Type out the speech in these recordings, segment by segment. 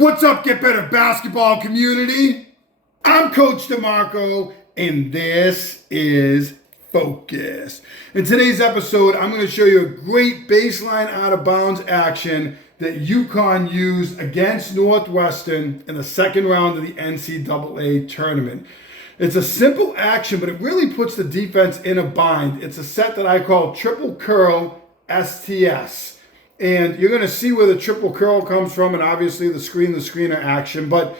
What's up, Get Better basketball community? I'm Coach DeMarco, and this is Focus. In today's episode, I'm going to show you a great baseline out of bounds action that UCONN used against Northwestern in the second round of the NCAA tournament. It's a simple action, but it really puts the defense in a bind. It's a set that I call triple curl STS. And you're going to see where the triple curl comes from, and obviously the screener action. But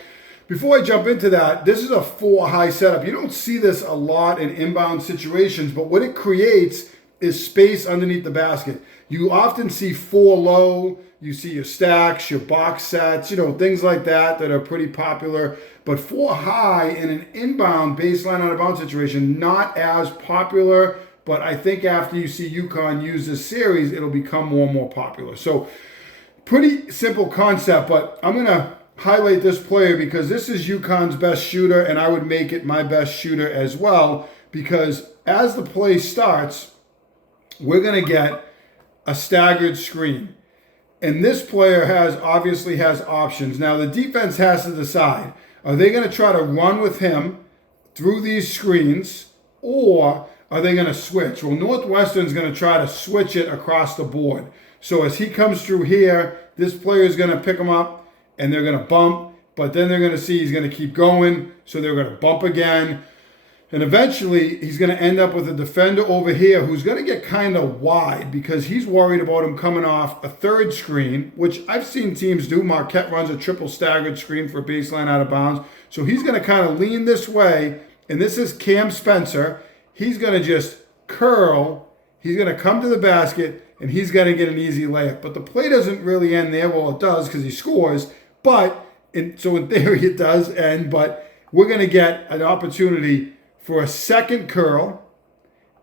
before I jump into that, this is a 4-high setup. You don't see this a lot in inbound situations, but what it creates is space underneath the basket. You often see 4 low, you see your stacks, your box sets, things like that are pretty popular. But 4 high in an inbound baseline out of bounds situation, not as popular. But I think after you see UCONN use this series, it'll become more and more popular. So pretty simple concept, but I'm going to highlight this player because this is UCONN's best shooter, and I would make it my best shooter as well, because as the play starts, we're going to get a staggered screen. And this player obviously has options. Now the defense has to decide, are they going to try to run with him through these screens, or are they going to switch? Well, Northwestern's going to try to switch it across the board. So as he comes through here, this player is going to pick him up and they're going to bump, but then they're going to see he's going to keep going, so they're going to bump again. And eventually he's going to end up with a defender over here who's going to get kind of wide because he's worried about him coming off a third screen, which I've seen teams do. Marquette runs a triple staggered screen for baseline out of bounds. So he's going to kind of lean this way, and this is Cam Spencer. He's going to just curl, he's going to come to the basket, and he's going to get an easy layup. But the play doesn't really end there. Well, it does because he scores, so in theory it does end, but we're going to get an opportunity for a second curl,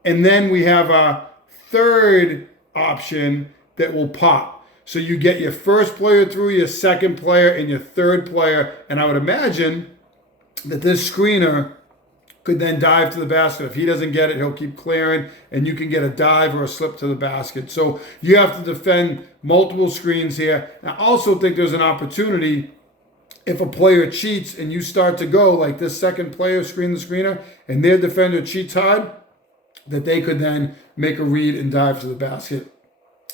and then we have a third option that will pop. So you get your first player through, your second player, and your third player, and I would imagine that this screener could then dive to the basket. If he doesn't get it, he'll keep clearing, and you can get a dive or a slip to the basket. So you have to defend multiple screens here. And I also think there's an opportunity if a player cheats and you start to go like this second player screen the screener and their defender cheats hard, that they could then make a read and dive to the basket.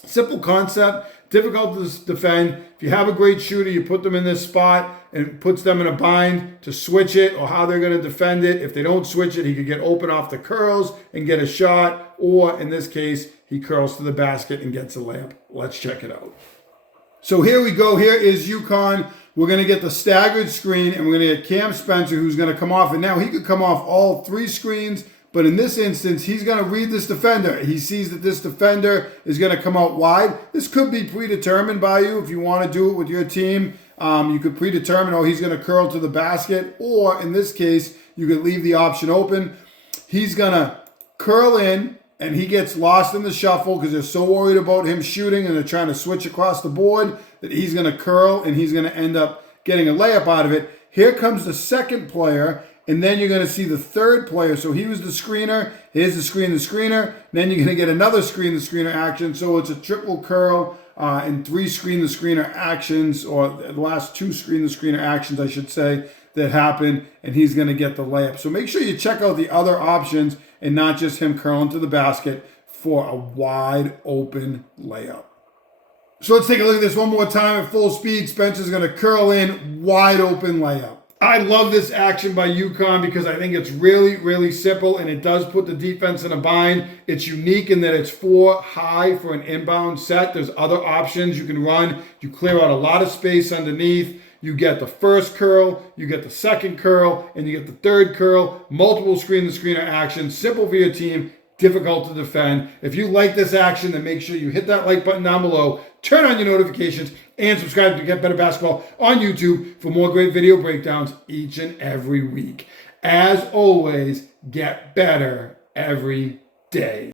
Simple concept, difficult to defend. If you have a great shooter, you put them in this spot and it puts them in a bind to switch it or how they're going to defend it. If they don't switch it, he could get open off the curls and get a shot. Or in this case, he curls to the basket and gets a layup. Let's check it out. So here we go. Here is UCONN. We're going to get the staggered screen, and we're going to get Cam Spencer, who's going to come off. And now he could come off all 3 screens. But in this instance, he's going to read this defender. He sees that this defender is going to come out wide. This could be predetermined by you if you want to do it with your team. You could predetermine, he's going to curl to the basket. Or in this case, you could leave the option open. He's going to curl in, and he gets lost in the shuffle because they're so worried about him shooting and they're trying to switch across the board that he's going to curl and he's going to end up getting a layup out of it. Here comes the second player. And then you're going to see the third player. So he was the screener. Here's the screener. And then you're going to get another screener action. So it's a triple curl and 3 screener actions, or the last 2 screener actions, I should say, that happen. And he's going to get the layup. So make sure you check out the other options and not just him curling to the basket for a wide open layup. So let's take a look at this one more time at full speed. Spencer's going to curl in, wide open layup. I love this action by UCONN because I think it's really, really simple, and it does put the defense in a bind. It's unique in that it's 4 high for an inbound set. There's other options you can run. You clear out a lot of space underneath. You get the first curl, you get the second curl, and you get the third curl. Multiple screener actions. Simple for your team, difficult to defend. If you like this action, then make sure you hit that like button down below, turn on your notifications, and subscribe to Get Better Basketball on YouTube for more great video breakdowns each and every week. As always, get better every day.